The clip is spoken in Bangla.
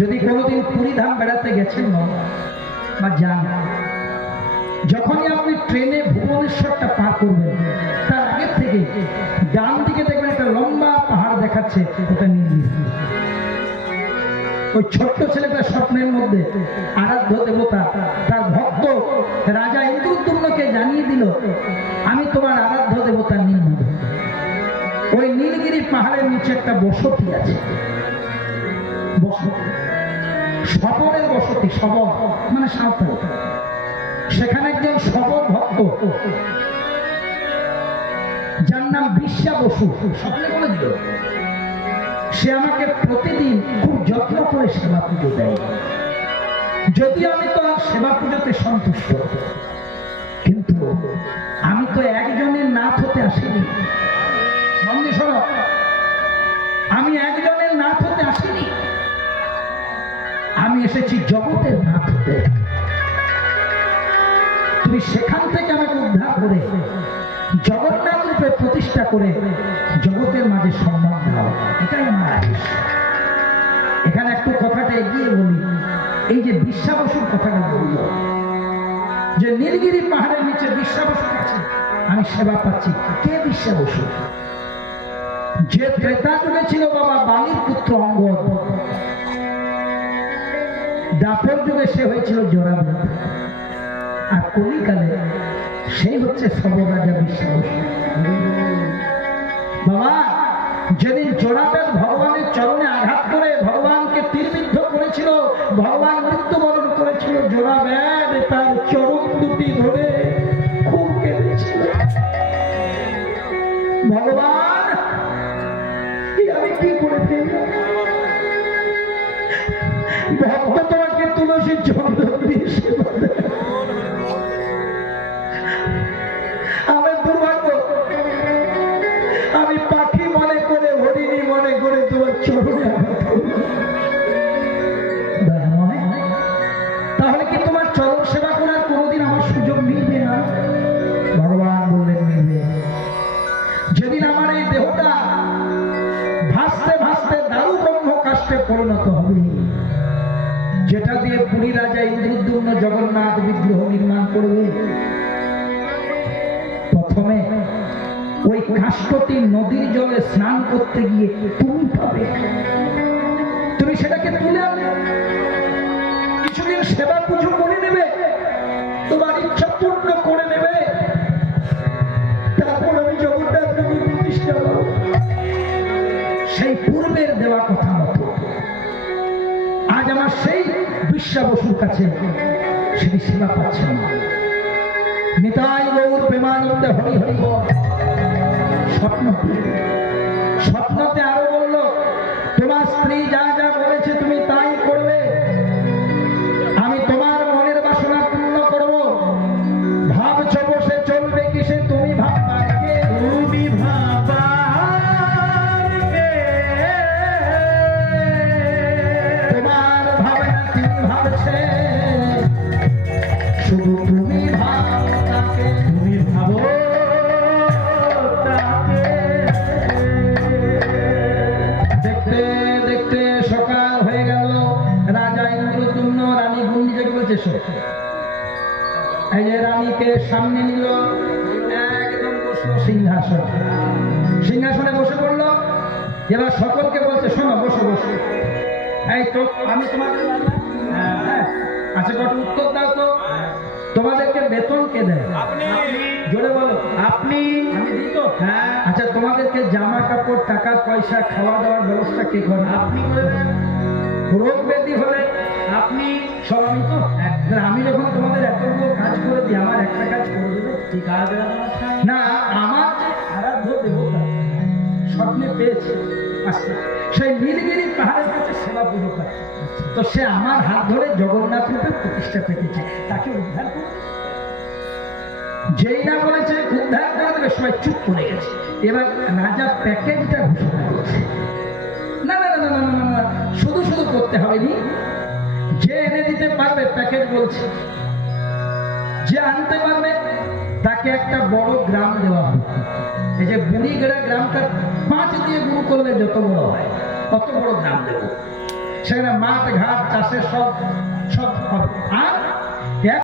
যদি কোনোদিন পুরী ধাম বেড়াতে গেছেন বা যান, যখনই আপনি ট্রেনে ভুবনেশ্বরটা পার করবেন তার আগে থেকে ডান দিকে দেখবেন একটা লম্বা পাহাড় দেখাচ্ছে, ওটা নীলগিরি। ওই ছোট্ট ছেলেটা স্বপ্নের মধ্যে আরাধ্য দেবতা তার ভক্ত রাজা ইন্দ্রদ্যুম্নকে জানিয়ে দিল, আমি তোমার আরাধ্য দেবতা নীলমাধব। ওই নীলগিরি পাহাড়ের নিচে একটা বসতি আছে, বসতি শবরের বসতি, শবর মানে সাঁওতাল। সেখানে একজন শবর ভক্ত যার নাম বিশ্বা বসু স্বপ্নে বলে দিল, সে আমাকে প্রতিদিন খুব যত্ন করে সেবা পুজো দেয়। যদি আমি তো আর সেবা পুজোতে সন্তুষ্ট, কিন্তু আমি তো একজনের নাথ হতে আসিনি। মনে শোনো, আমি একজনের নাথ হতে আসিনি, আমি এসেছি জগতের নাথ হতে। তুমি সেখান থেকে আমাকে উদ্ধার করে জগন্নাথ রূপে প্রতিষ্ঠা করে জগতের মাঝে সম্মান দাও, এটাই আমার আদেশ। এখানে একটু কথাটা এগিয়ে বলি, এই যে বিশ্বা বসুর কথাটা বলল, যে নীলগিরি পাহাড়ের নিচে বিশ্বা বসু আছে, আমি সেবা পাচ্ছি। কে বিশ্বা বসু? যে ত্রেতা যুগে ছিল বাবা বালির পুত্র অঙ্গদ, দাপর যুগে সে হয়েছিল জরাবেদ, আর কলিকালে সেই হচ্ছে সর্বরাজা বিশ্বা বসু। বাবা যেদিন জরাবেদ ভগবানের চরণে আঘাত করে ভগবানকে তীরবিদ্ধ করেছিল, ভগবান মৃত্যুবরণ করেছিল, জরাবেদ তার চরণ দুটি ধরে খুব কেঁদেছিল। ভগবান আমি কি করে ফেললাম? ভক্ত তোমাকে তুলসীর চন্দন দিয়ে সেবা দেয়, আমি দুর্ভাগ্য, আমি পাখি মনে করে হরিণী মনে করে তোমার চরণে তাহলে কি তোমার চরণ সেবা করার কোনোদিন আমার সুযোগ মিলবে না? ভগবান বললেন মিলবে। যেদিন আমার এই দেহটা ভাসতে ভাসতে দারু ব্রহ্ম কাষ্টে পরিণত হবে, যেটা দিয়ে পুরী রাজা ইন্দ্রদ্যুম্ন জগন্নাথ বিগ্রহ নির্মাণ করবে, প্রথমে ওই কাষ্ঠটি নদীর জলে স্নান করতে গিয়ে তুমি পাবে। তুমি সেটাকে তুলে আনবে, কিছুদিন সেবা পুজো করে নেবে, তোমার ইচ্ছা পূর্ণ করে নেবে, তারপর আমি জগন্নাথ নবী প্রতিষ্ঠা করব। সেই পূর্বের দেওয়া কথা মতো আজ আমার সেই বিশ্বা বসুর কাছে সেটি সেবা পাচ্ছে না। নিতাই গৌর প্রেমানন্দে হরি হরি বল। স্বপ্নতে আরো বললো, তোমার স্ত্রী যা যা বলেছে তুমি তাই করবে, আমি তোমার মনের বাসনা পূর্ণ করব। ভাবছ বসে চলবে কিসে, তুমি ভাববা কে? তুমি ভাববা কে? তোমার ভাবনা তিনি ভাবছে, শুধু তুমি ভাবো তাকে, তুমি ভাবো তাকে। দেখতে দেখতে সকাল হয়ে গেল। রাজা ইন্দ্রদ্যুম্ন রানী গুঞ্জিকে বলছে, এই যে রানীকে সামনে নিল, একদম বসলো সিংহাসন, সিংহাসনে বসে পড়লো। এবার সকলকে বলছে, শোনো বসো বসো, এই তো আমি তোমাদের রাজা, হ্যাঁ আচ্ছা কত উত্তর দাও তো, তোমাদেরকে বেতন কে দেয়? আপনি। জোরে বলো। আপনি। আমি দিই তো? হ্যাঁ। আচ্ছা তোমাদেরকে জামা কাপড় টাকা পয়সা খাওয়া দাওয়ার ব্যবস্থা কে করে? আপনি করে দেন। রোগ ব্যাধি হলে আপনি। সব আমি তো। আমি যখন তোমাদের এতগুলো কাজ করে দিই, আমার একটা কাজ করে দেবে? ঠিক কাজ না, আমার যে আরাধ্য দেবতা স্বপ্নে পেয়েছে আজকে, সেই নীলগিরি পাহাড়ের কাছে সেবা পুজো করে, তো সে আমার হাত ধরে জগন্নাথ রূপে প্রতিষ্ঠা পেতেছে, তাকে উদ্ধার করে। যেই না বলেছে উদ্ধার করে দেবে, সবাই চুপ করে গেছে। এবার রাজা প্যাকেজটা ঘোষণা করছে, না না না না না না, শুধু শুধু করতে হবে নি, যে এনে দিতে পারবে প্যাকেজ বলছে, যে আনতে পারবে তাকে একটা বড় গ্রাম দেওয়া হবে। এই যে বুড়িগড়া গ্রামটা 5 দিয়ে গুণ করলে যত বড় হয় তত বড় গ্রাম দেব, সেখানে মাঠ ঘাট চাষের সব সব হবে। আর